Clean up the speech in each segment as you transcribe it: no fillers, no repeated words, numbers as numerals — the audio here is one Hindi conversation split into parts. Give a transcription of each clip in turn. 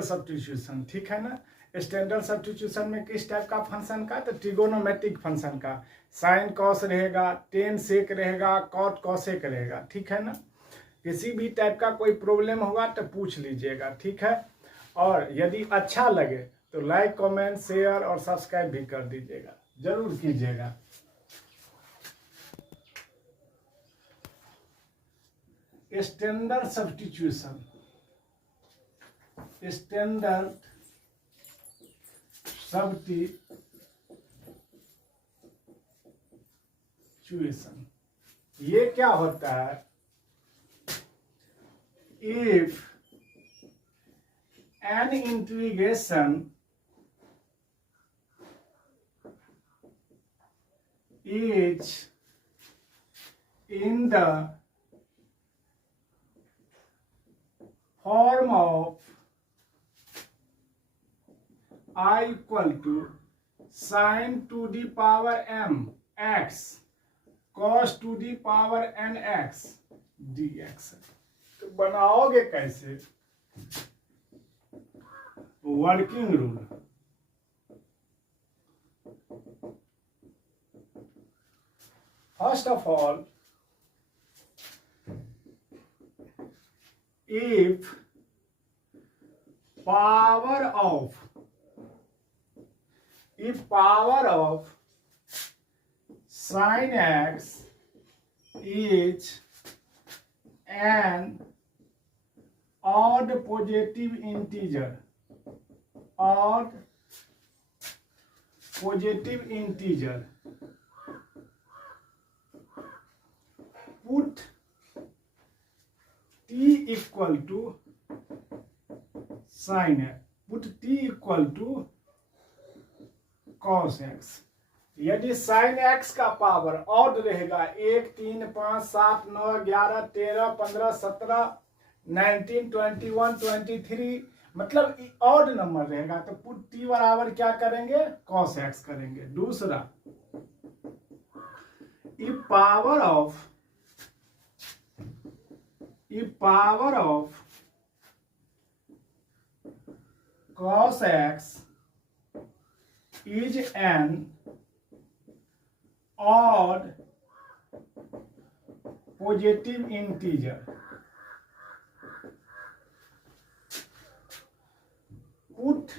स्टैंडर्ड सब्स्टिट्यूशन, ठीक है ना। स्टैंडर्ड सब्स्टिट्यूशन में किस टाइप का फंक्शन का, तो ट्रिगोनोमेट्रिक फंक्शन का, साइन कॉस रहेगा, टेन सेक रहेगा, कॉट कॉसेक रहेगा, ठीक है ना। किसी भी टाइप का कोई प्रॉब्लम होगा तो पूछ लीजिएगा, ठीक है। और यदि अच्छा लगे तो लाइक कमेंट शेयर और सब्सक्राइब भी कर दीजिएगा, जरूर कीजिएगा। स्टैंडर्ड सब्स्टिट्यूशन, स्टैंडर्ड सब्स्टिट्यूशन ये क्या होता है, if an integration is in the form of I equal to sin to the power m x cos to the power n x dx। तो बनाओगे कैसे, working rule, first of all if power of sin x is an odd positive integer, odd positive integer, put t equal to sin x, put t equal to cos x। यदि sin x का पावर ऑड रहेगा 1 3 5 7 9 11 13 15 17 19 21 23, मतलब ऑड नंबर रहेगा तो पुट टी बराबर क्या करेंगे, cos x करेंगे। दूसरा, if power of cos x is an odd positive integer, put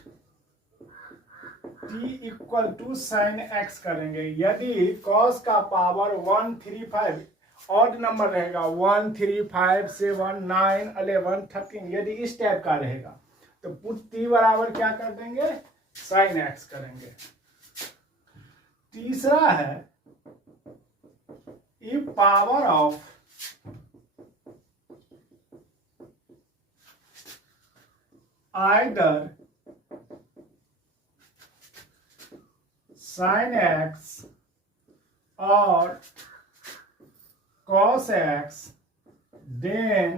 t equal to sine x करेंगे। यदि cos का पावर 135 ऑड नंबर रहेगा 1 3 5 7 9 11 13, यदि इस टाइप का रहेगा तो पुट t बराबर क्या कर देंगे, साइन x करेंगे। तीसरा है, if power of either sin x और cos x, then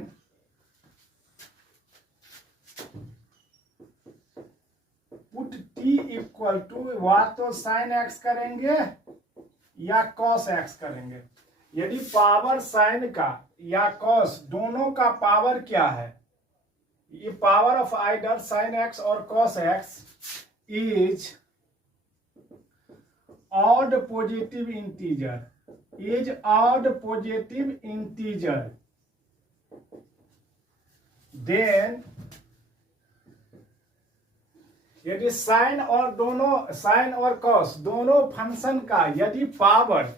put t equal to या तो sin x करेंगे या cos x करेंगे। यदि पावर sin का या cos दोनों का पावर क्या है, ये power of either sin x और cos x is odd positive integer, is odd positive integer, then यदि साइन और कॉस दोनों फंक्शन का यदि पावर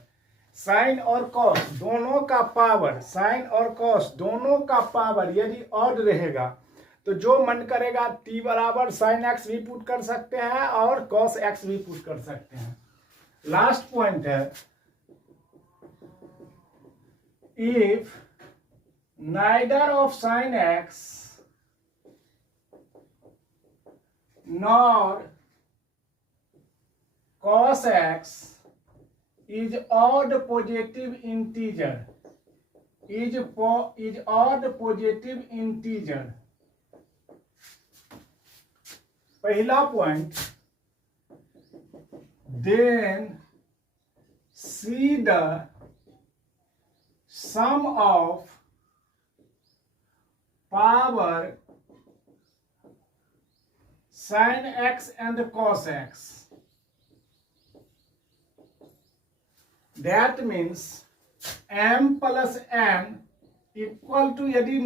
साइन और कॉस दोनों का पावर, साइन और कॉस दोनों का पावर यदि ऑड रहेगा तो जो मन करेगा टी बराबर साइन एक्स भी पुट कर सकते हैं और कॉस एक्स भी पुट कर सकते हैं। लास्ट पॉइंट है, if neither of sine x nor cos x is odd positive integer, is odd positive integer। पहला point, then see the sum of power sin x and cos x. That means m plus n equal to, यदि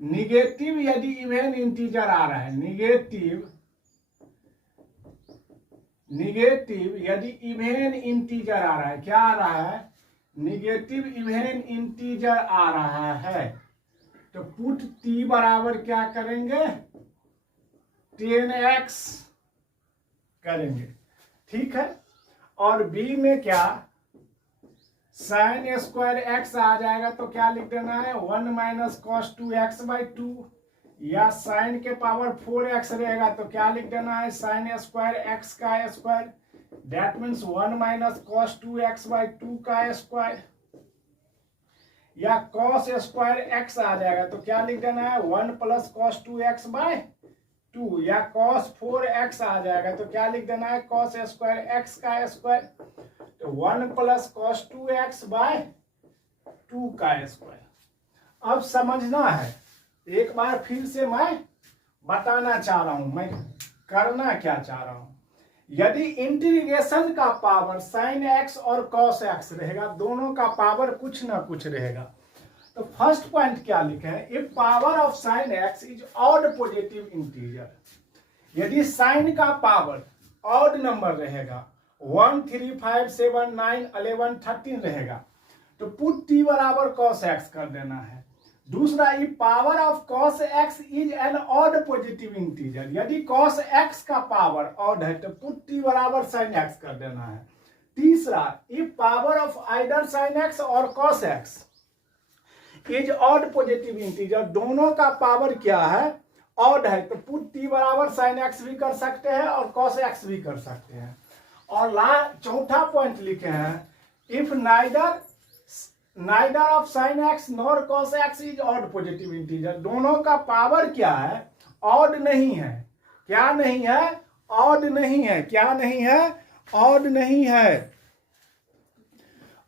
निगेटिव यदि इवन इंटीजर आ रहा है, निगेटिव यदि इवन इंटीजर आ रहा है, क्या आ रहा है, निगेटिव इवन इंटीजर आ रहा है, तो पुट t बराबर क्या करेंगे, 10x करेंगे, ठीक है। और b में क्या, साइन स्क्वायर एक्स आ जाएगा, तो क्या लिख देना है, 1 माइनस कॉस 2x/2, या साइन के पावर 4x रहेगा तो क्या लिख देना है, साइन स्क्वायर एक्स का square, that means 1 minus cos 2x/2 का स्क्वायर, या कॉस स्क्वायर एक्स आ जाएगा तो क्या लिख देना है, 1 प्लस कॉस 2x/2, या कॉस 4x आ जाएगा तो क्या लिख देना है, कॉस स्क्वायर एक्स का स्क्वायर, तो 1 प्लस कॉस 2x/2 का स्क्वायर। अब समझना है, एक बार फिर से मैं बताना चाह रहा हूं, मैं करना क्या चाह रहा हूं। यदि इंटीग्रेशन का पावर साइन एक्स और कॉस एक्स रहेगा, दोनों का पावर कुछ ना कुछ रहेगा, तो फर्स्ट पॉइंट क्या लिखे हैं, if power of sine x is odd positive integer, यदि साइन का पावर ऑड नंबर रहेगा, 1 3 5 7 9 11 13 रहेगा, तो पुट t बराबर cos x कर देना है। दूसरा, if power of cos x is an odd positive integer, यदि cos x का पावर ऑड है तो पुट t बराबर sin x कर देना है। तीसरा, if power of either sin x और cos x is odd positive integer, दोनों का पावर क्या है, ऑड है, तो पुट t बराबर sin x भी कर सकते हैं और cos x भी कर सकते हैं। और चौथा पॉइंट लिखे हैं, if neither of sine x nor cos x is odd positive integer, दोनों का पावर क्या है, ऑड नहीं है, क्या नहीं है, ऑड नहीं है, क्या नहीं है, ऑड नहीं है,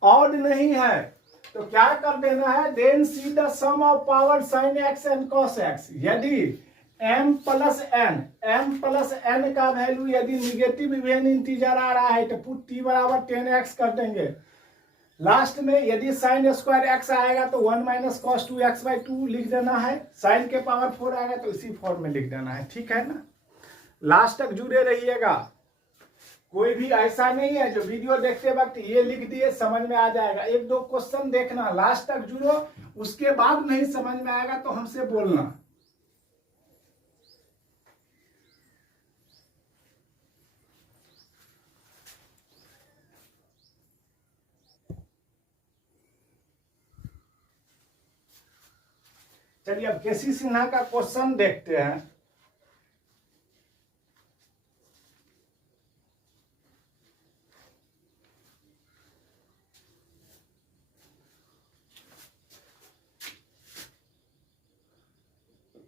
ऑड नहीं है, तो क्या कर देना है, then C the sum of power sine x and cos x, यदि m प्लस n का वैल्यू यदि निगेटिव इवन इंटीजर आ रहा है तो पुट t बराबर 10x कर देंगे। लास्ट में यदि साइन स्क्वायर x आएगा तो 1 माइनस कॉस 2x/2 लिख देना है, साइन के पावर 4 आएगा तो इसी फॉर्म में लिख देना है, ठीक है ना। लास्ट तक जुड़े रहिएगा, कोई भी ऐसा नहीं है जो वीडियो देखते वक्त ये लिख दिए समझ में आ जाएगा, एक दो क्वेश्चन देखना, लास्ट तक जुड़ो, उसके बाद नहीं समझ में आएगा तो हमसे बोलना। चलिए अब केसी सिन्हा का क्वेश्चन देखते हैं।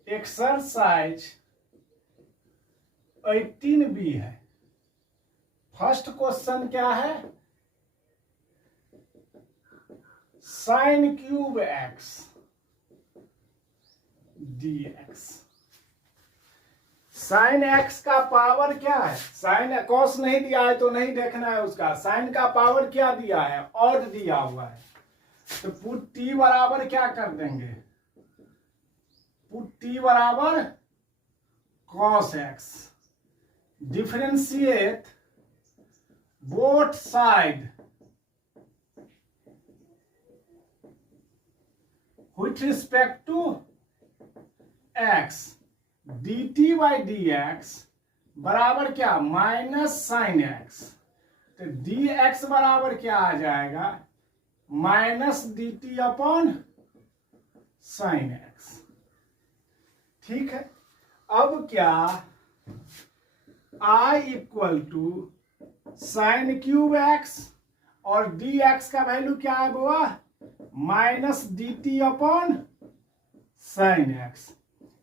एक्सरसाइज 18B है। फर्स्ट क्वेश्चन क्या है, sine cube X dx, sine x का पावर क्या है, साइन कॉस नहीं दिया है तो नहीं देखना है उसका, साइन का पावर क्या दिया है, ऑड दिया हुआ है, तो पुट t बराबर क्या कर देंगे, पुट t बराबर cos x, differentiate both side with respect to x, dt by dx बराबर क्या, माइनस साइन एक्स, तो dx बराबर क्या आ जाएगा, minus dt upon sine x, ठीक है। अब क्या, i equal to sine cube x और dx का वैल्यू क्या है बुआ, minus dt upon sine x,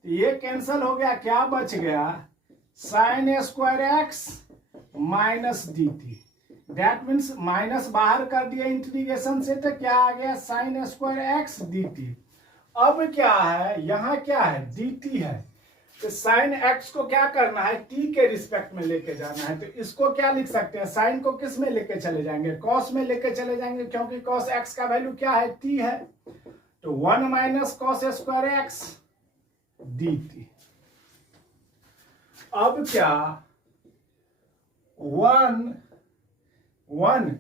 ये कैंसल हो गया, क्या बच गया, sine square x minus D T, that means minus बाहर कर दिया इंटीग्रेशन से, तो क्या आ गया, sine square X D T. अब क्या है, यहाँ क्या है, डी टी है, तो साइन एक्स को क्या करना है, टी के रिस्पेक्ट में लेके जाना है। तो इसको क्या लिख सकते हैं, साइन को किस में लेके चले जाएंगे, कॉस में लेके चले जाएंगे, क्योंकि कॉस एक्स का वैल्यू क्या है, टी है। तो 1 minus cos square X D T. अब क्या 1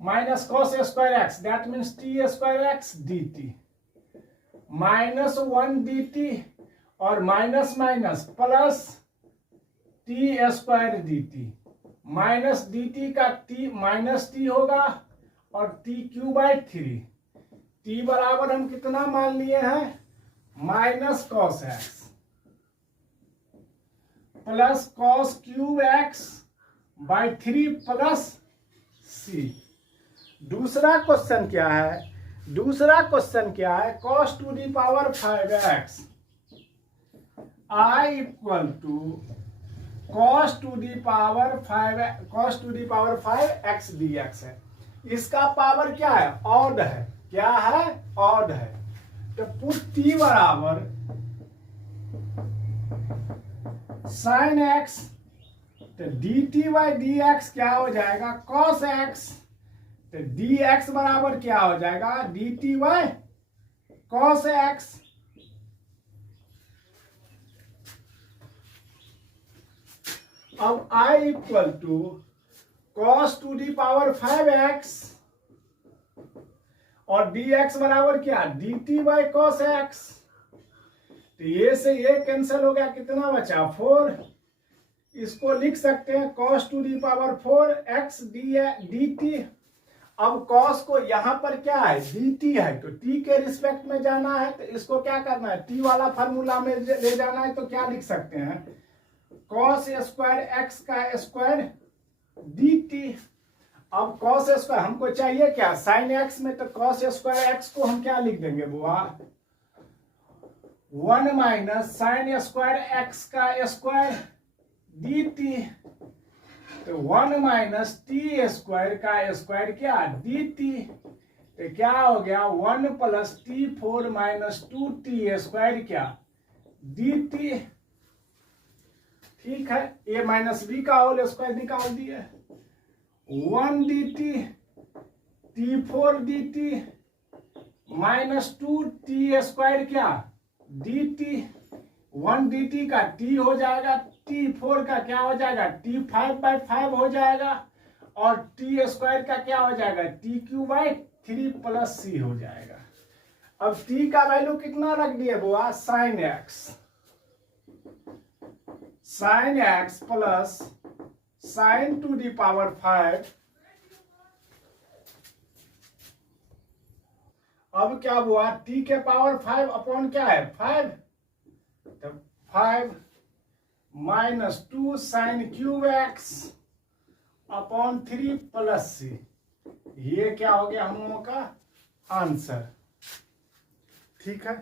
minus cos square x, that means T square X D T, minus 1 D T और minus minus plus T square D T. Minus D T का टी माइनस टी होगा और टी क्यू बाई 3। टी बराबर हम कितना मान लिए हैं, minus cos X plus cos cube X by 3 plus C. दूसरा क्वेश्चन क्या है, दूसरा क्वेश्चन क्या है, cos to the power 5x i equal to cos to the power 5x dx है। इसका पावर क्या है, ऑड है, क्या है, ऑड है। तो पुट t बराबर साइन एक्स, तो dt बाई डी एक्स क्या हो जाएगा, cos x। तो dx बराबर क्या हो जाएगा, dt बाई cos x। अब i equal to cos to the power 5x और dx बराबर क्या, dt बाई cos x। तो ये से ये कैंसिल हो गया, कितना बचा, 4। इसको लिख सकते हैं cos to the power 4x dt। अब cos को यहां पर क्या है, dt है, तो t के रिस्पेक्ट में जाना है, तो इसको क्या करना है, t वाला फार्मूला में ले जाना है। तो क्या लिख सकते हैं, cos स्क्वायर x का स्क्वायर dt। अब cos स्क्वायर हमको चाहिए क्या, sin x में, तो cos स्क्वायर x को हम क्या लिख देंगे बुआ, 1 माइनस साइन स्क्वायर x का स्क्वायर dt। तो 1 माइनस टी स्क्वायर का स्क्वायर क्या, dt। तो क्या हो गया, 1 plus T 4 minus 2t square क्या, dt। ठीक है, a माइनस बी का होल स्क्वायर निकाल दिए, 1 dt t4 dt minus 2t square क्या, dt। 1 dt का t हो जाएगा, t4 का क्या हो जाएगा, t5 बाई 5 हो जाएगा, और t स्क्वायर का क्या हो जाएगा, t cube by 3 plus c हो जाएगा। अब t का वैल्यू कितना रख दिए बुआ, sine x plus sine to the power 5। अब क्या हुआ, t के पावर 5 अपॉन क्या है, 5। तो 5 minus 2 sine cube X upon 3 plus सी। ये क्या हो गया हम लोगों का आंसर। ठीक है,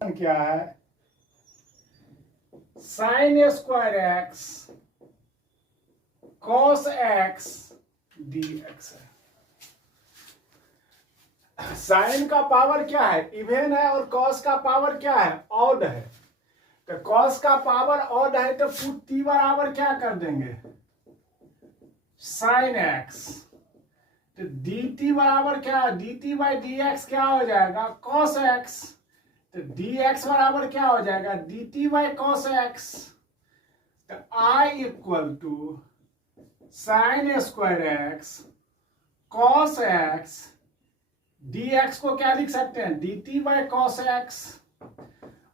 क्या है, sine square x cos x dx है। साइन का पावर क्या है, इवन है, और कॉस का पावर क्या है, ऑड है। तो कॉस का पावर ऑड है, तो पुट t बराबर क्या कर देंगे, साइन एक्स। तो dt बराबर क्या, dt बाई dx क्या हो जाएगा, कॉस एक्स। तो dx बराबर क्या हो जाएगा, dt बाई कॉस एक्स। तो i equal to sine square x cos x dx को क्या लिख सकते हैं, dt बाई कॉस एक्स।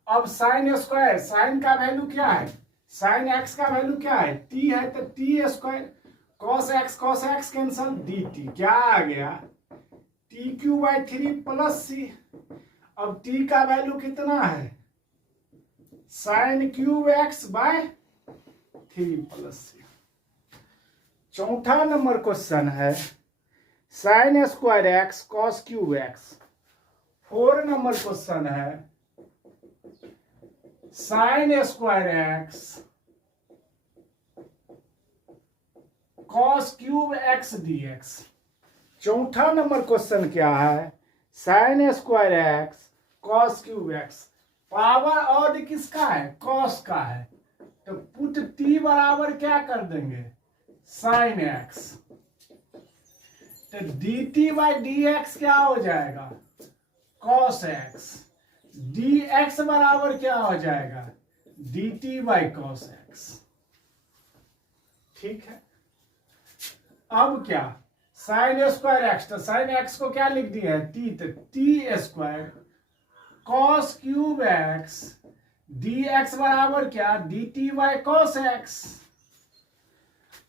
अब साइन स्क्वायर, साइन का वैल्यू क्या है, साइन एक्स का वैल्यू क्या है, t है, तो t square cos X cancel, dt क्या आ गया, t क्यू बाई 3 प्लस सी। अब t का वैल्यू कितना है, sine cube X by 3 plus C. चौथा नंबर क्वेश्चन है sine square x cos cube X. 4 number question है sine square x cos cube X dx। चौथा नंबर क्वेश्चन क्या है, sine square x cos cube X. Power odd किसका है, कॉस का है, तो पुट टी बराबर क्या कर देंगे, साइन एक्स। तो d t by d x क्या हो जाएगा, कॉस एक्स। डी एक्स बराबर क्या हो जाएगा, d t by cos x. ठीक है, अब क्या, साइन स्क्वायर एक्स, तो साइन एक्स को क्या लिख दिया है, टी, तो T square cos cube x d x बराबर क्या, d t by cos x.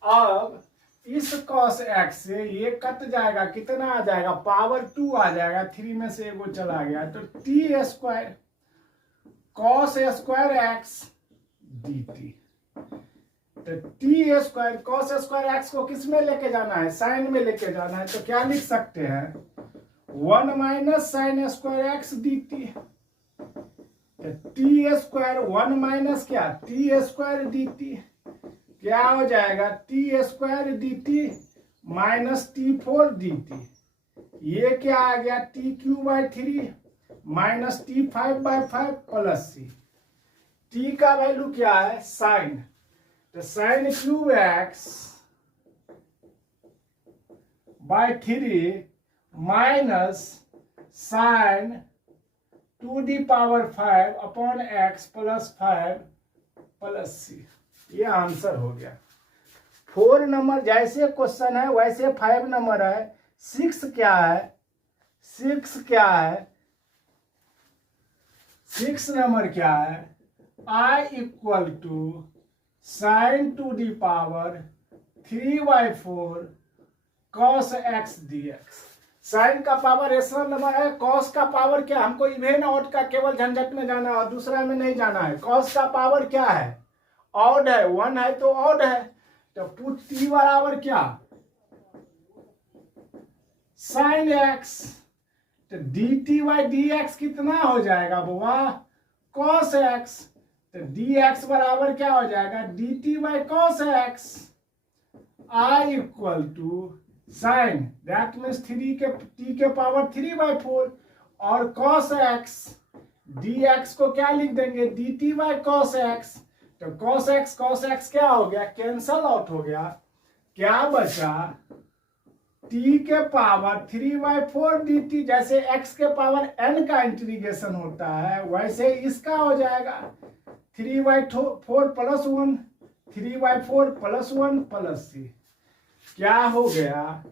अब इस कॉस एक्स से ये कट जाएगा, कितना आ जाएगा, पावर 2 आ जाएगा, 3 में से एगो चला गया, तो T square cos square X D T. तो T square cos square x को किस में लेके जाना है, साइन में लेके जाना है, तो क्या लिख सकते हैं, 1 minus sine square X D T. T square 1 minus क्या, टी स्क्वायर डी टी, क्या हो जाएगा, T square D T minus T four D T. ये क्या आ गया, T cube by 3 minus T 5 by 5 plus C. T का वैल्यू क्या है, साइन, तो sine cube X by 3 minus sine 2d power 5 upon X plus 5 plus सी। ये आंसर हो गया। 4 नंबर जैसे क्वेश्चन है वैसे 5 नंबर है। 6 क्या है, 6 क्या है, 6 नंबर क्या है, I equal to sine 2d power 3/4 cos x d x. Sine का पावर रेशनल नंबर है, कॉस का पावर क्या, हमको इवेन ऑड का केवल झंझट में जाना है और दूसरा में नहीं जाना है। कॉस का पावर क्या है, ऑड है, 1 है तो ऑड है, तो पुट टी बराबर क्या, साइन एक्स। तो d t by d x कितना हो जाएगा बुआ, कॉस एक्स। तो डी एक्स बराबर क्या हो जाएगा, d t by cos x. I equal to sine that means t के पावर 3/4 और कॉस एक्स, डी एक्स को क्या लिख देंगे, D t by cos x. तो कॉस एक्स क्या हो गया, कैंसल आउट हो गया, क्या बचा, टी के पावर 3/4 डी टी। जैसे एक्स के पावर n का इंटीग्रेशन होता है वैसे इसका हो जाएगा 3/4 प्लस 1, 3/4 प्लस 1 प्लस सी। क्या हो गया,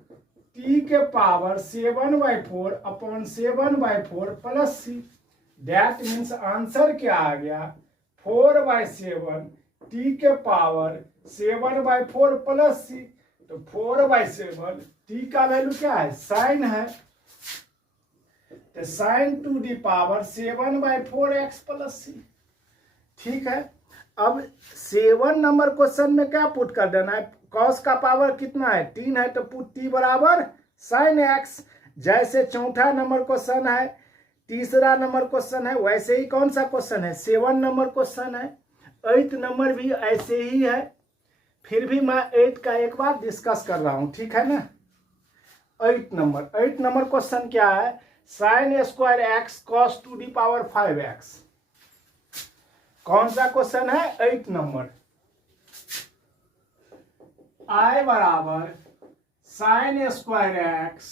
टी के power 7/4 upon 7/4 plus c. That means answer क्या आ गया, 4/7 टी के पावर 7/4 प्लस सी। तो 4/7 टी का वैल्यू क्या है, साइन है, तो sine 2d power 7/4 X plus C. ठीक है, अब 7 नंबर क्वेश्चन में क्या पुट कर देना है, कॉस का पावर कितना है, 3 है, तो पुट टी बराबर साइन एक्स। जैसे चौथा नंबर क्वेश्चन है, तीसरा नंबर क्वेश्चन है, वैसे ही कौन सा क्वेश्चन है, 7 नंबर क्वेश्चन है। 8 नंबर भी ऐसे ही है, फिर भी मैं 8 का एक बार डिस्कस कर रहा हूं, ठीक है ना। 8 नंबर क्वेश्चन क्या है, sine square x cos 2d power 5 x. कौन सा क्वेश्चन है, 8 नंबर। आई बराबर sign square x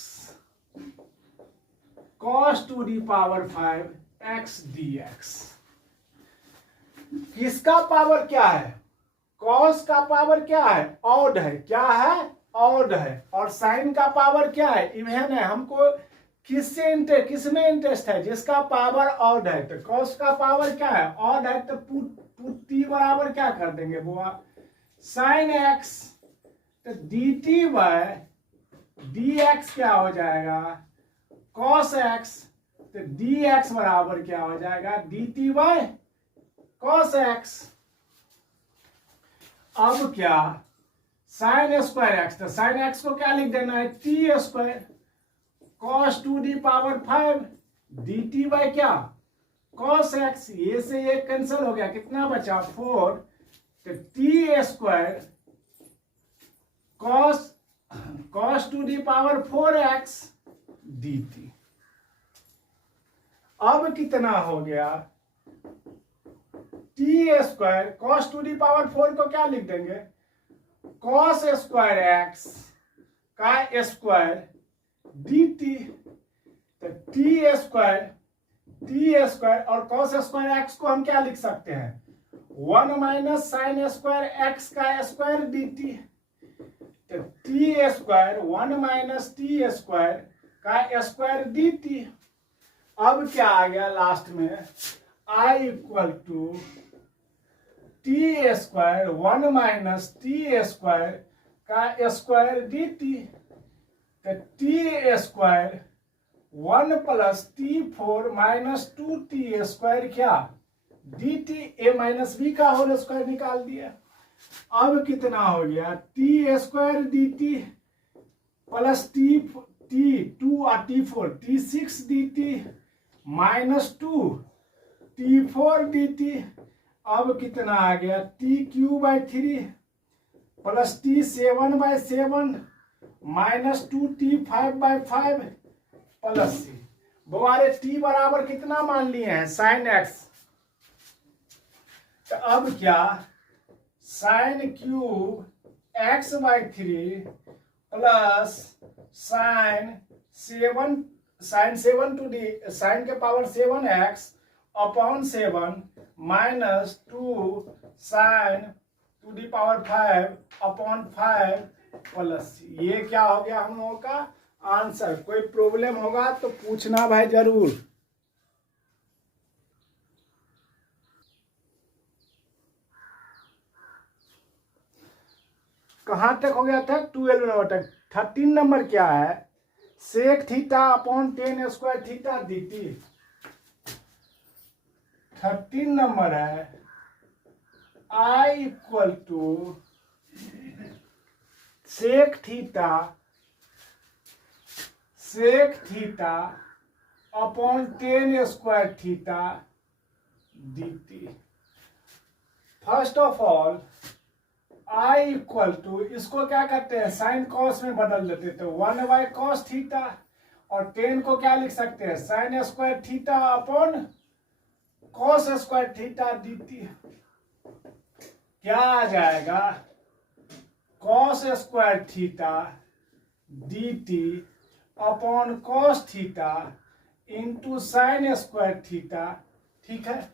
cos 2d power 5 x d x. किसका पावर क्या है, कॉस का पावर क्या है, ऑड है, क्या है, ऑड है, और साइन का पावर क्या है, इवन है। हमको किसमें इंटरेस्ट है, जिसका पावर ऑड है। तो कॉस का पावर क्या है, ऑड है, तो पुट टी बराबर क्या कर देंगे बुआ, साइन एक्स। तो d t by d x क्या हो जाएगा, कॉस एक्स। तो डी एक्स बराबर क्या हो जाएगा, d t by cos x. अब क्या, साइन स्क्वायर एक्स, तो साइन एक्स को क्या लिख देना है, t square cos 2d power 5 d t by क्या, कॉस एक्स। ये से ये कैंसिल हो गया, कितना बचा, 4। तो T square cos cos to the power 4x dt। अब कितना हो गया, t square, cos to the power 4 को क्या लिख देंगे, cos स्क्वायर x का स्क्वायर dt। तो टी स्क्वायर और cos स्क्वायर x को हम क्या लिख सकते हैं, 1 माइनस साइन स्क्वायर x का स्क्वायर dt। तो T square 1 minus t square का स्क्वायर dt। अब क्या आ गया लास्ट में, I equal to t square 1 minus t square का स्क्वायर dt। तो T square 1 plus t4 minus 2t square क्या dt, a माइनस b का होल स्क्वायर निकाल दिया। अब कितना हो गया, t square dt plus t2 और t4 t6 dt minus 2 t4 dt। अब कितना आ गया, t3/3 plus t7/7 minus 2t5/5 plus c। दोबारे t बराबर कितना मान लिए हैं, साइन x। तो अब क्या, sine cube x/3 plus sine 7 to the sine के power 7x upon 7 minus 2 sine to the power 5 upon 5 plus. ये क्या हो गया हम लोगों का आंसर। कोई प्रॉब्लम होगा तो पूछना भाई जरूर। कहाँ तक हो गया था, 12 नंबर तक। 13 नंबर क्या है, sec theta upon tan square theta dt। 13 number है I equal to sec theta upon tan square theta dt। First of all I equal to, इसको क्या करते हैं, साइन कॉस में बदल देते, तो 1/cos थीटा, और टेन को क्या लिख सकते हैं, sign square theta upon cos square theta dt। क्या आ जाएगा, cos square theta dt upon cos theta into sine square theta. ठीक है,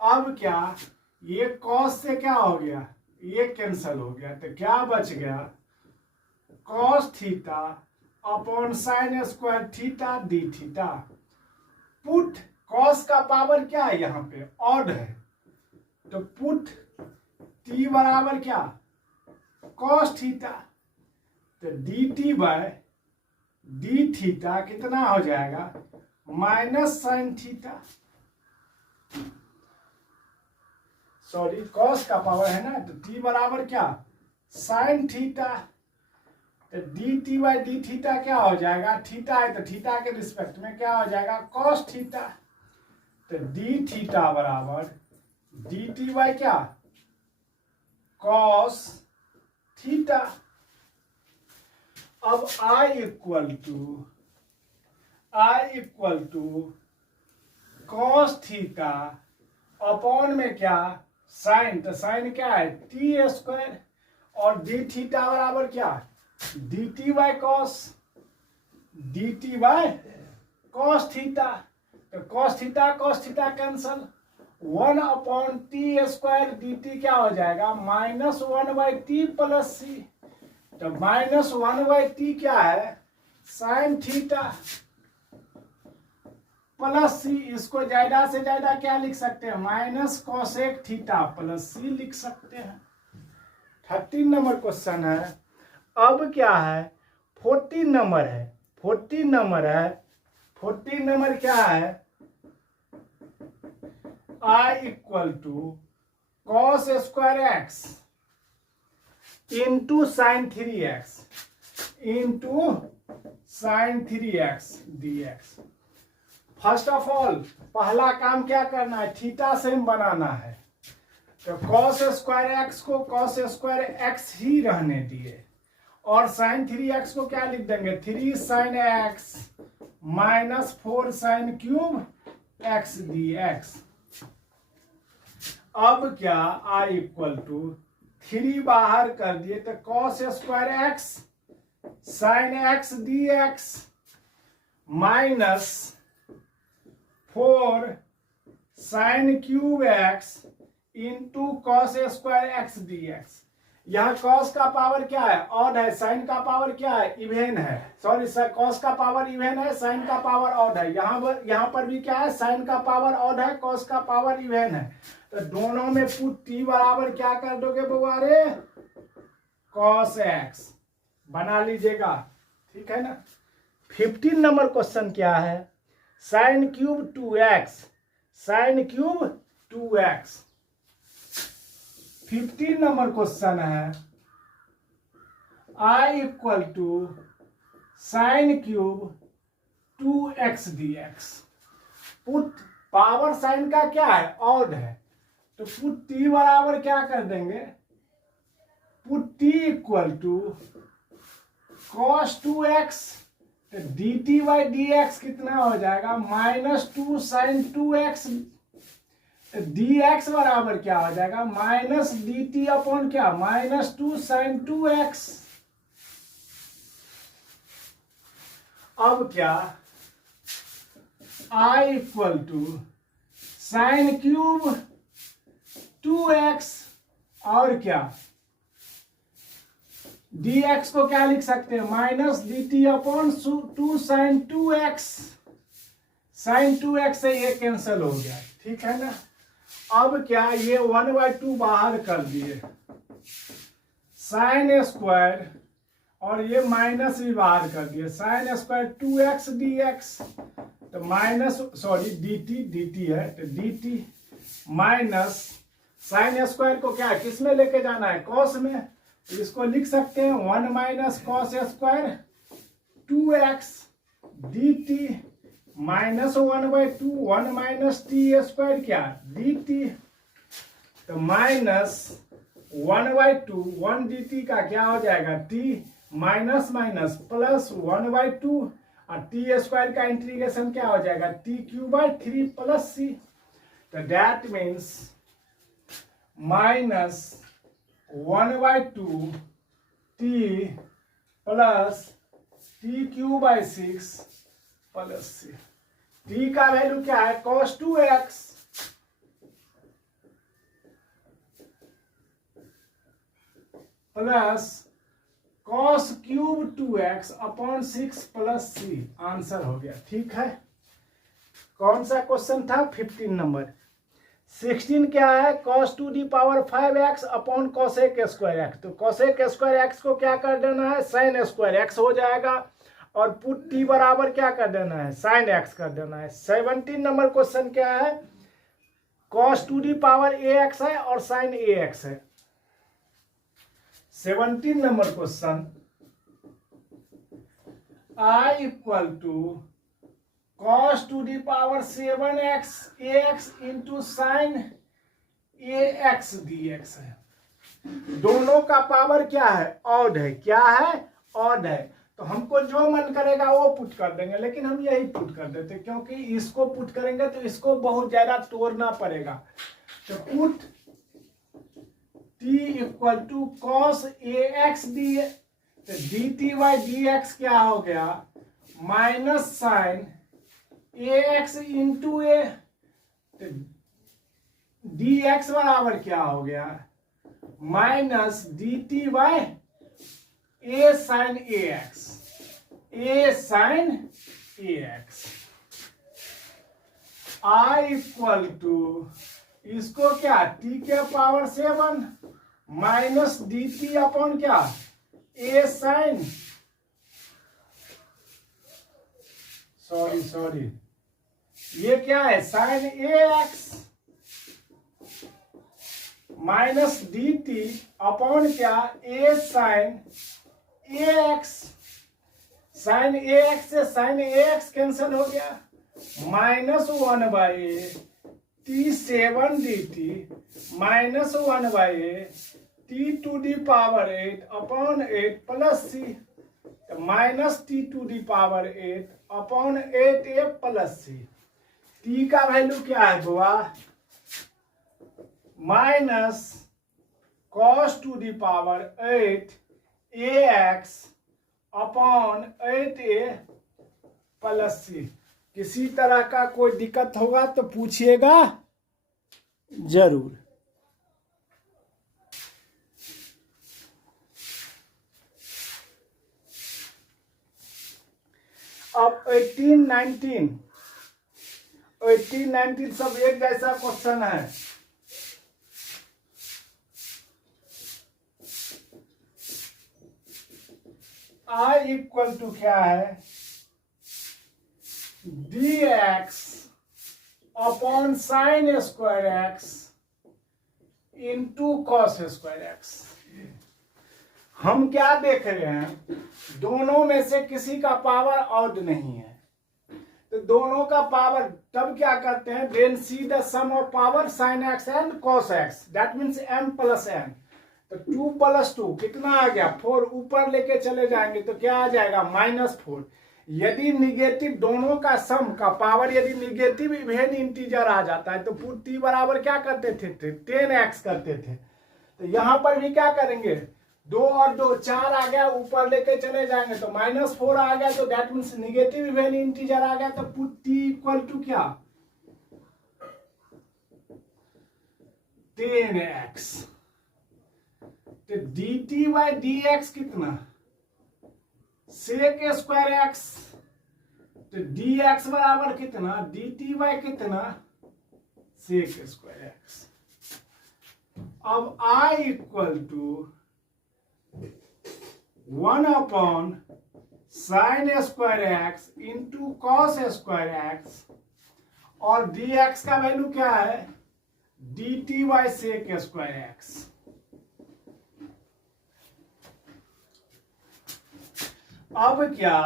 अब क्या, ये कॉस से क्या हो गया, ये कैंसल हो गया, तो क्या बच गया, cos theta upon sine square theta D theta. Put cos का पावर क्या है, यहाँ पे ऑड है, तो पुट टी बराबर क्या, कॉस थीटा। तो d t by d theta कितना हो जाएगा, minus sine theta. Sorry, cos का पावर है ना, तो टी बराबर क्या, साइन थीटा। तो d t by d theta क्या हो जाएगा, थीटा है तो थीटा के रिस्पेक्ट में क्या हो जाएगा, कॉस थीटा। तो डी थीटा बराबर डी टी बाई क्या, कॉस थीटा। अब I equal to cos theta upon में क्या, साइन, तो साइन क्या है, टी स्क्वायर, और डी थीटा बराबर क्या, d t by cos theta. तो cos theta cancel, 1 upon t square D T क्या हो जाएगा, माइनस 1/t प्लस सी। तो माइनस 1/t क्या है, साइन थीटा प्लस सी। इसको ज्यादा से ज्यादा क्या लिख सकते हैं, माइनस कोसेक थीटा प्लस सी लिख सकते हैं। 13 नंबर क्वेश्चन है। अब क्या है, 14 नंबर है। 14 नंबर क्या है, I equal to cos square x into sine 3x into sine 3x dx। First of all पहला काम क्या करना है, थीटा सेम बनाना है, तो कॉस स्क्वायर एक्स को कॉस स्क्वायर एक्स ही रहने दिए, और साइन 3x को क्या लिख देंगे, 3 sine x minus 4 sine cube x dx। अब क्या i इक्वल टू 3 बाहर कर दिए तो cos square x sine x dx minus 4 sine cube x into cos square x dx। यहाँ cos का पावर क्या है, ऑड है, साइन का पावर क्या है, इवेन है, सॉरी cos का पावर इवेन है, साइन का पावर ऑड है। यहाँ पर भी क्या है, साइन का पावर ऑड है, cos का पावर इवेन है। तो दोनों में पुट t बराबर क्या कर दोगे बुआरे, cos x बना लीजिएगा, ठीक है ना। 15 नंबर क्वेश्चन क्या है, sine cube 2x sine cube 2x। 15 number question है i equal to sine cube 2x dx। Put power sine का क्या है, ऑड है, तो पुट t बराबर क्या कर देंगे, put t equal to cos 2x, तो dt बाई dx कितना हो जाएगा, माइनस 2 साइन 2x, dx बराबर क्या हो जाएगा, माइनस dt अपॉन क्या, माइनस 2 साइन 2x। अब क्या, i equal to sine cube 2x और क्या, dx को क्या लिख सकते हैं, minus dt upon 2 sine 2x। Sine 2x से ये कैंसिल हो गया, ठीक है ना। अब क्या, ये 1/2 बाहर कर दिए, साइन स्क्वायर और ये माइनस भी बाहर कर दिए, साइन स्क्वायर 2x dx, तो माइनस सॉरी dt है, तो dt माइनस साइन स्क्वायर को क्या किस में लेके जाना है, कॉस में, तो इसको लिख सकते हैं 1 minus cos square 2x dt minus 1/2, 1 minus t square क्या dt, तो माइनस 1/2, 1 dt का क्या हो जाएगा t माइनस माइनस प्लस 1/2 और टी स्क्वायर का इंटीग्रेशन क्या हो जाएगा, t cube by 3 plus c, तो that means minus 1/2 t plus t cube by 6 plus c। t का वैल्यू क्या है, cos 2x plus cos cube 2x upon 6 plus c, answer हो गया, ठीक है। कौन सा क्वेश्चन था, 15 नंबर। 16 क्या है, cos 2⁵x upon cosec square x, तो cosec स्क्वायर x को क्या कर देना है, sin स्क्वायर x हो जाएगा, और पुट t बराबर क्या कर देना है, sin x कर देना है। 17 नंबर क्वेश्चन क्या है, cos 2⁴ax है और sin ax है। 17 number question, i equal to cos 2⁷7x ax into sine ax dx है। दोनों का पावर क्या है, ऑड है, क्या है, ऑड है, तो हमको जो मन करेगा वो पुट कर देंगे, लेकिन हम यही पुट कर देते, क्योंकि इसको पुट करेंगे तो इसको बहुत ज्यादा तोड़ना पड़ेगा। तो put t equal to cos ax dx, तो dt बाई dx क्या हो गया, minus sine ax into a, तो dx बराबर क्या हो गया, minus dt by a sine ax, a sine ax। i equal to इसको क्या, t के पावर 7 माइनस dt अपॉन क्या, a साइन, सॉरी ये क्या है, sine ax minus dt upon क्या, a sine ax, sine ax से साइन ax कैंसिल हो गया, minus 1/a t 7 dt minus 1/a t to the power 8 upon 8 plus c, minus t to the power 8 upon 8a plus C. T का वैल्यू क्या है बुआ? Minus cos to the power 8 ax upon 8a plus c. किसी तरह का कोई दिक्कत होगा तो पूछिएगा जरूर। अब 18, 19 सब एक जैसा क्वेश्चन है। I इक्वल टू क्या है? dx upon sine square x into cos square x. हम क्या देख रहे हैं? दोनों में से किसी का पावर ऑड नहीं है, तो दोनों का पावर तब क्या करते हैं? Then C the sum of power sine x and cos x, that means m plus n। तो 2 प्लस 2 कितना आ गया? 4। ऊपर लेके चले जाएंगे तो क्या आ जाएगा? -4। यदि निगेटिव दोनों का सम का पावर यदि निगेटिव इवन इंटीजर आ जाता है तो t बराबर क्या करते थे? 10x करते थे। तो यहां पर भी क्या करेंगे? 2 और 2 4 आ गया, ऊपर लेके चले जाएंगे तो -4 आ गया, तो that means negative even integer आ गया। तो पुट t इक्वल टू क्या? 10x। तो dt बाई dx कितना? sec square x। तो dx बराबर कितना? dt बाई कितना? sec square x। अब I equal to 1 upon sine square x into cos square x, और dx का वैल्यू क्या है? dt by sec square x. अब क्या?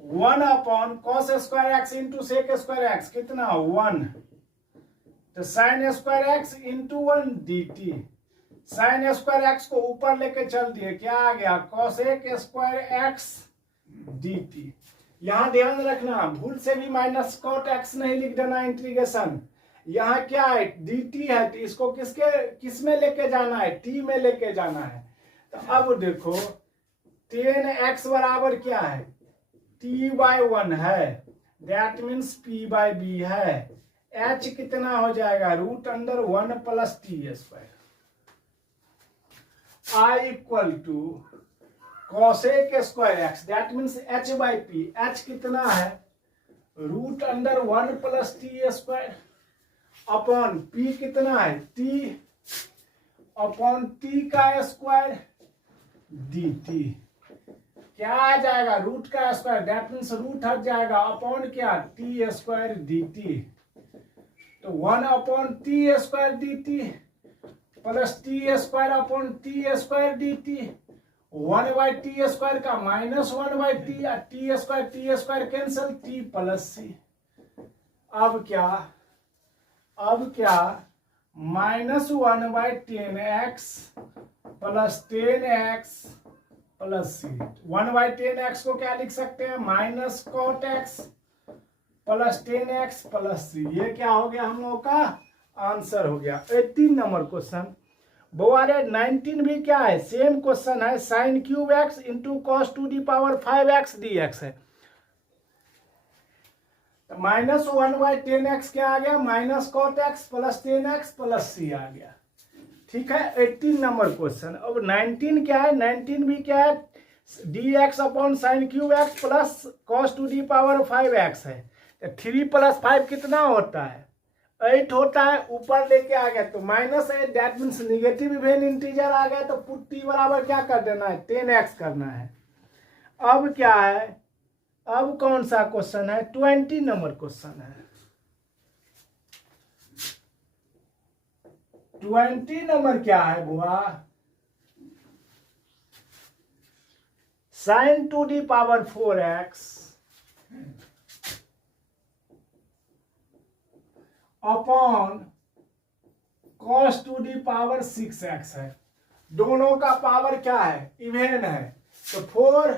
1 upon cos square x into sec square x कितना? 1। तो sine square x into 1 dt। Sine square x को ऊपर लेके चल दिए, क्या आ गया? Cosec square x dt। यहां ध्यान रखना, भूल से भी माइनस कॉट एक्स नहीं लिख देना इंटीग्रेशन। यहाँ क्या है? dt है, तो इसको किस में लेके जाना है? t में लेके जाना है। तो अब देखो 10x बराबर क्या है? t बाई 1 है, that means p by b है। h कितना हो जाएगा? √1 plus t square. I equal to cosec square x, that means h by p। h कितना है? √1 plus t square upon p कितना है? t अपॉन t का स्क्वायर dt। क्या आ जाएगा? रूट का स्क्वायर, दैट मीन्स रूट हट जाएगा, अपॉन क्या? t square dt। तो 1 upon t square dt plus T square upon t square dt। 1 by t square का -1 by t square cancel, t plus सी। अब क्या? -1 by 10x plus 10x plus c. 1 by 10x को क्या लिख सकते हैं? Minus cot x plus 10x plus सी। ये क्या हो गया? हम लोगों का आंसर हो गया 18 नंबर क्वेश्चन। बोआरे 19 भी क्या है? सेम क्वेश्चन है, sine cube x into cos to the power 5x dx है। -1 बाई 10x क्या आ गया? Minus cot x plus 10x plus c आ गया। ठीक है, 18 नंबर क्वेश्चन। अब 19 क्या है? 19 भी क्या है? dx upon sine cube x plus cos to the power 5x है। तो 3 प्लस 5 कितना होता है? 8 होता है। ऊपर लेके आ गया तो -8, that means negative even integer आ गया, तो पुट t बराबर क्या कर देना है? 10x करना है। अब क्या है? अब कौन सा क्वेश्चन है? 20 नंबर क्वेश्चन है। 20 नंबर क्या है बुआ? Sine to the power 4x upon cos to the power 6x है। दोनों का पावर क्या है, इवेन है, तो 4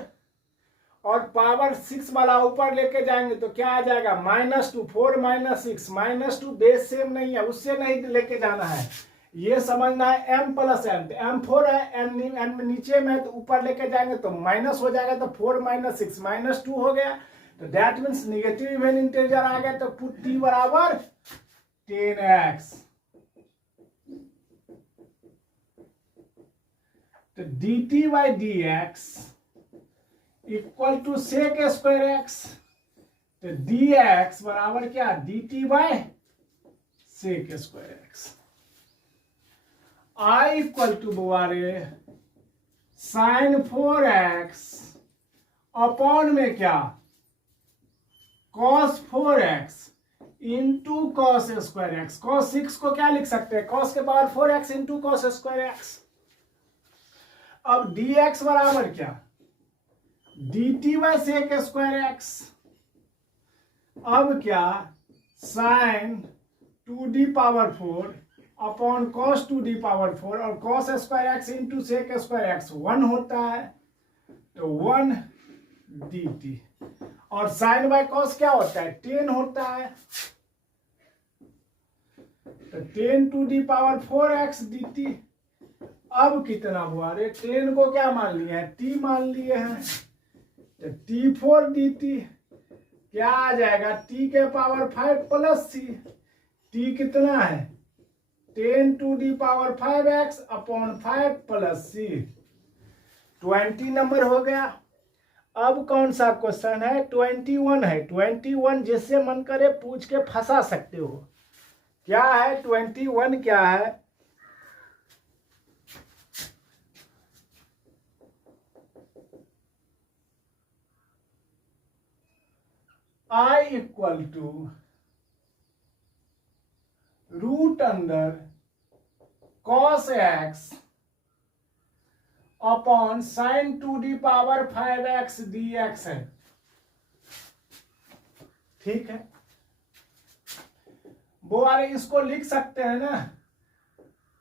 और पावर 6 वाला ऊपर लेके जाएंगे तो क्या आ जाएगा, -2, 4 - 6, -2 बेस सेम नहीं है, उससे नहीं लेके जाना है, ये समझना है m + n, तो m4 है, n नीचे में, तो ऊपर लेके जाएंगे तो माइनस हो जाएगा, तो 4 - 6 -2 हो गया, तो that means negative even integer आ गया, तो पुट t बराबर 10x, तो dt/dx इक्वल टू sec²x, तो dx बराबर क्या, dt/sec²x, I इक्वल टू बोआरे sin 4x अपॉन में क्या, cos 4x into cos²x, cos 6 को क्या लिख सकते हैं, cos के पावर 4x इंटू cos²x। अब dx बराबर क्या, dt/sec²x, अब क्या, sin 2d⁴ upon cos 2d⁴ और cos² इंटू sec² 1 होता है, तो 1 dt, और sin बाय cos क्या होता है, 10 होता है, तो 10 2d⁴x dt। अब कितना हुआ, अरे 10 को क्या मान लिया है, t मान लिए हैं, तो t4 dt क्या आ जाएगा, t के पावर 5 + c, t कितना है, 10 2d⁵x अपॉन 5 + c, 20 नंबर हो गया। अब कौन सा क्वेश्चन है, 21 है, 21 जिससे मन करे पूछ के फंसा सकते हो, क्या है 21, क्या है, I equal to √cos x upon sin 2d⁵x dx है, ठीक है, वो अरे इसको लिख सकते हैं ना,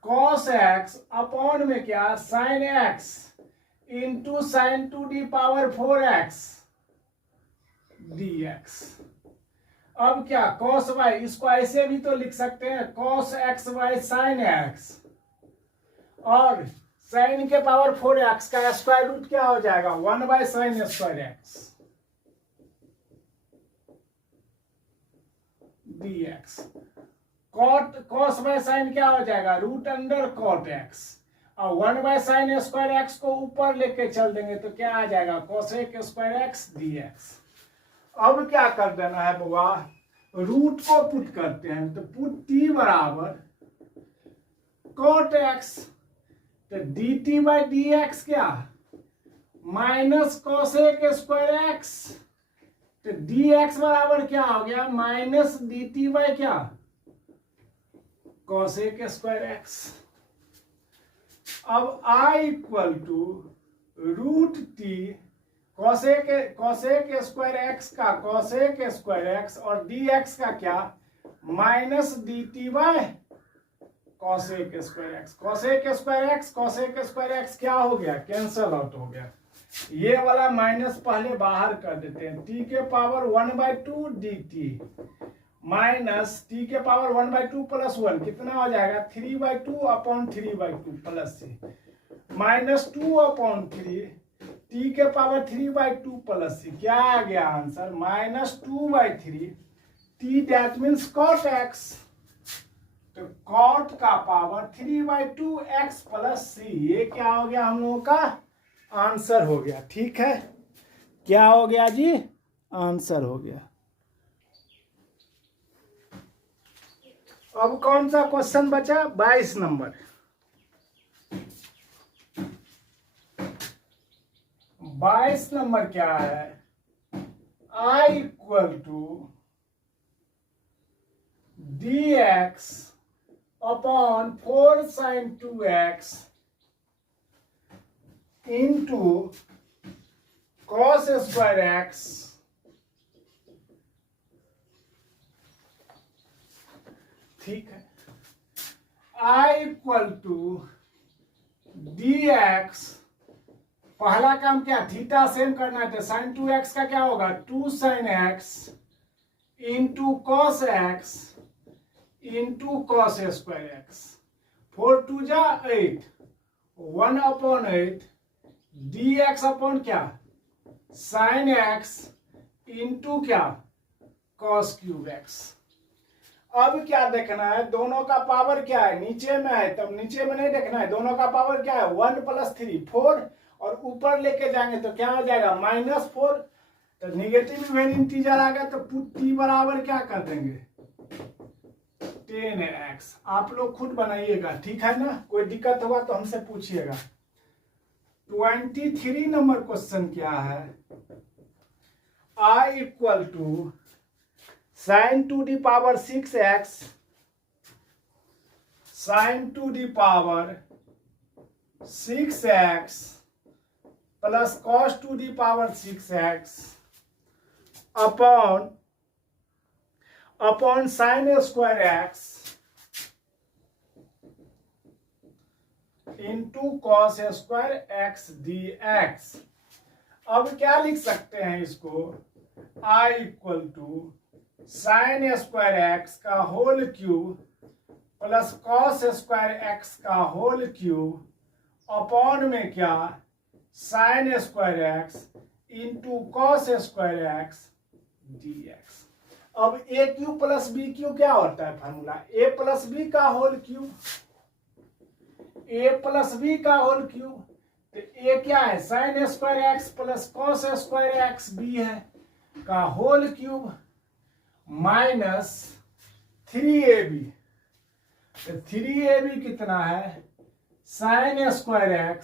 cos x अपॉन में क्या, sin x into sin 2d⁴x dx। अब क्या, cos y, इसको ऐसे भी तो लिख सकते हैं, cos xy sin x, और sin के पावर 4x का स्क्वायर रूट क्या हो जाएगा, 1/sin² dx। cos bye sin क्या हो जाएगा, √cot x, और 1/sin² को ऊपर लेके चल देंगे तो क्या आ जाएगा, cosec² dx। अब क्या कर देना है बुआ, रूट को पुट करते हैं, तो पुट t बराबर cot x, तो dt/dx क्या, -cosec²x, तो dx बराबर क्या हो गया, -dt/ क्या, cosec²x। अब I equal to √t cosec² का cosec² और dx का क्या, -dt/cosec²। cosec² क्या हो गया, कैंसल आउट हो गया, ये वाला माइनस पहले बाहर कर देते हैं, t के पावर 1/2 dt माइनस t के पावर 1/2 + 1 कितना हो जाएगा, 3/2 अपॉन 3/2 + c, -2/3 t के पावर 3/2 + c, क्या आ गया answer, -2/3 t, that means cot x, तो cot का पावर 3/2x + c, ये क्या हो गया, हम लोगों का आंसर हो गया, ठीक है, क्या हो गया जी, आंसर हो गया। अब कौन सा क्वेश्चन बचा, 22 नंबर, 22 नंबर क्या है, I equal to dx upon 4 sin 2x into cos²x ठीक है, I इक्वल टू dx, पहला काम क्या, थीटा सेम करना है, तो साइन 2x का क्या होगा, 2 sin x into cos x into cos square x, 4 2 जा 8, 1/8 dx अपॉन क्या, साइन x इंटू क्या, कॉस क्यूब x। अब क्या देखना है, दोनों का पावर क्या है, नीचे में है, तब नीचे में नहीं देखना है, दोनों का पावर क्या है, 1 + 3 4, और ऊपर लेके जाएंगे तो क्या हो जाएगा, -4, तो निगेटिव इवन इंटीजर आ गया, तो t बराबर क्या कर देंगे, 10x। आप लोग खुद बनाइएगा, ठीक है ना, कोई दिक्कत होगा तो हमसे पूछिएगा। 23 नंबर क्वेश्चन क्या है, I = sin 6x sin 6x plus cos 6x upon sin square x into cos square x dx। अब क्या लिख सकते हैं इसको, I = sin स्क्वायर x का whole cube plus cos square x का होल क्यूब अपॉन में क्या, sin square x into cos square x dx। अब a cube plus b cube क्या होता है फार्मूला, a + b का होल क्यूब, a + b का होल क्यूब, तो a क्या है, sin square x plus cos square x b है का होल क्यूब माइनस 3ab, तो 3ab कितना है, sin square x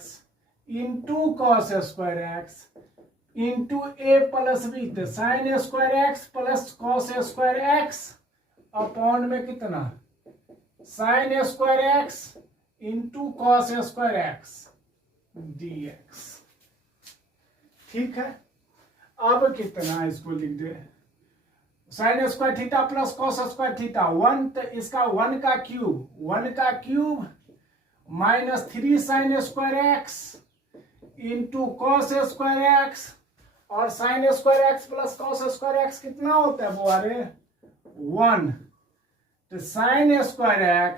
into cos square x into a + b, तो sin square x plus cos square x upon में कितना, sin square x into cos square x dx। ठीक है, अब कितना इसको लिख दे, sine square theta plus cos square theta 1, तो इसका 1 का cube minus 3 sin square x into cos square x, और sine square x plus cos square x कितना होता है वो, अरे 1, तो sine square x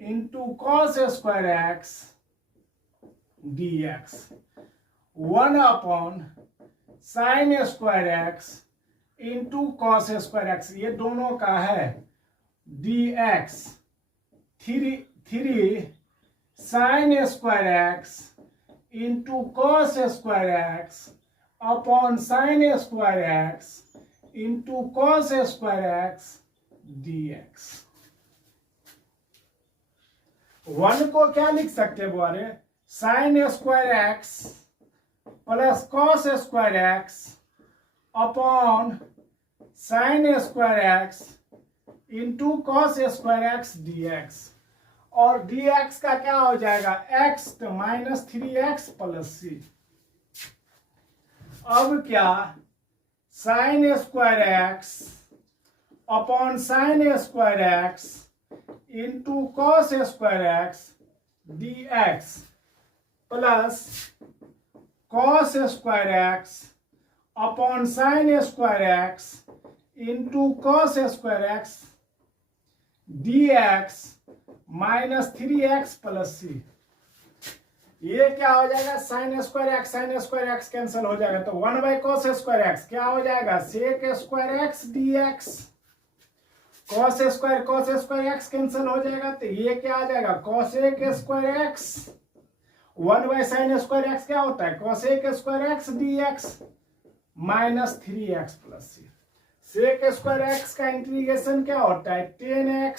into cos square x dx, 1 upon sine square x into cos square x, ये दोनों का है dx, 3 sign square x into cos square x upon sine square x into cos square x dx। 1 को क्या लिख सकते हैं बोले, sign square x plus cos square x upon sine square x into cos square x dx, और dx का क्या हो जाएगा, x, तो -3x प्लस c। अब क्या, sine square x upon sine square x into cos square x dx plus cos square x upon sine square x into cos square x dx -3x plus c। ये क्या हो जाएगा, साइन स्क्वायर x कैंसिल हो जाएगा, तो 1/cos स्क्वायर x क्या हो जाएगा, sec square x dx, cos square x cancel हो जाएगा, तो ये क्या आ जाएगा, cosec square x, 1/sin square x क्या होता है, cosec square x dx -3x plus c। sec square x का इंटीग्रेशन क्या होता है, 10x,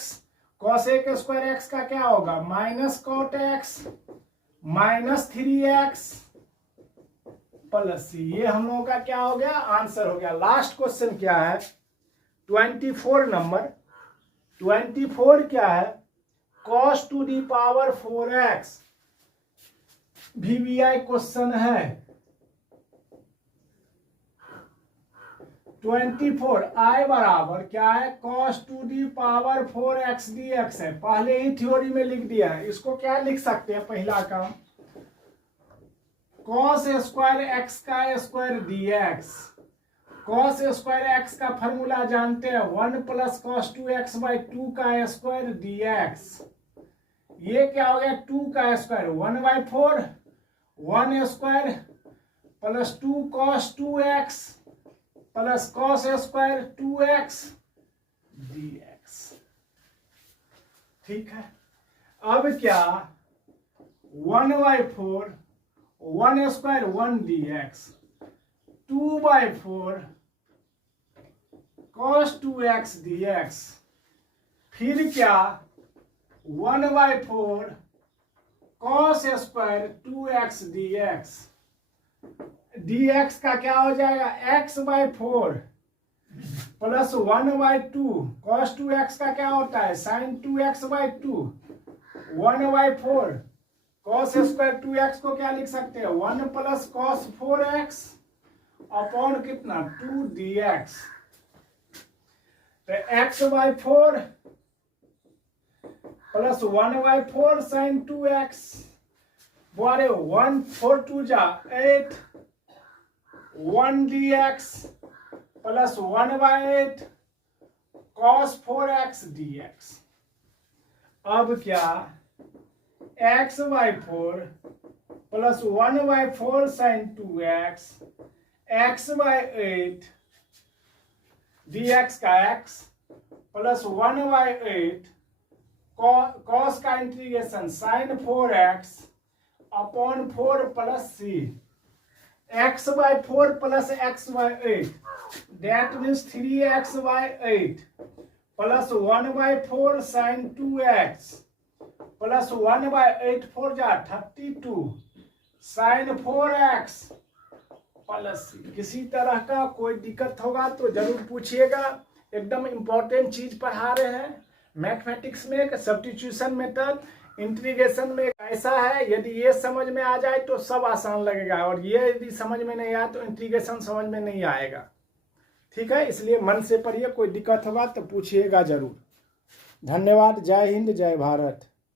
cosec स्क्वायर x का क्या होगा, -cot x -3x plus c। ये हम लोगों का क्या हो गया, आंसर हो गया। लास्ट क्वेश्चन क्या है, 24 नंबर, 24 क्या है, cos 4x VBI क्वेश्चन है। 24 I बराबर क्या है, cos 4x dx है, पहले ही थ्योरी में लिख दिया है। इसको क्या लिख सकते हैं, पहला काम कॉस स्क्वायर एक्स का square dx। Cos square x का फॉर्मूला जानते हैं, 1 प्लस कॉस 2x बाई 2 का स्क्वायर dx। ये क्या हो गया, 2 का square 1/4, 1 square plus 2 cos 2x plus cos square 2x dx। ठीक है, अब क्या 1/4 1 square 1 dx, 2/4 cos 2x dx। फिर क्या 1/4 cos square 2x dx। dx का क्या हो जाएगा, x/4 प्लस 1/2 cos 2x का क्या होता है, sin 2x/2, 1/4 cos square 2x को क्या लिख सकते हैं, 1 प्लस cos 4x अपॉन कितना 2 dx। तो x/4 प्लस 1/4 sin 2x, बोले 1 4 2 जा 8, 1 dx plus 1/8 cos 4x dx। अब क्या x/4 plus 1/4 sin 2x, x/8 dx का x प्लस 1/8 cos का integration sin 4x upon 4 plus c, x/4 plus x/8 that means 3x/8 plus 1/4 sin 2x plus 1/8 4 जा 32 sin 4x प्लस c। किसी तरह का कोई दिक्कत होगा तो जरूर पूछिएगा, एकदम इंपॉर्टेंट चीज पढ़ा रहे हैं। मैथमेटिक्स में एक सब्स्टिट्यूशन मेथड, इंटीग्रेशन में ऐसा है, यदि ये समझ में आ जाए तो सब आसान लगेगा, और ये यदि समझ में नहीं आया तो इंटीग्रेशन समझ में नहीं आएगा। ठीक है, इसलिए मन से पढ़िए, कोई दिक्कत होगा तो पूछिएगा जरूर। धन्यवाद। जय हिंद, जय भारत।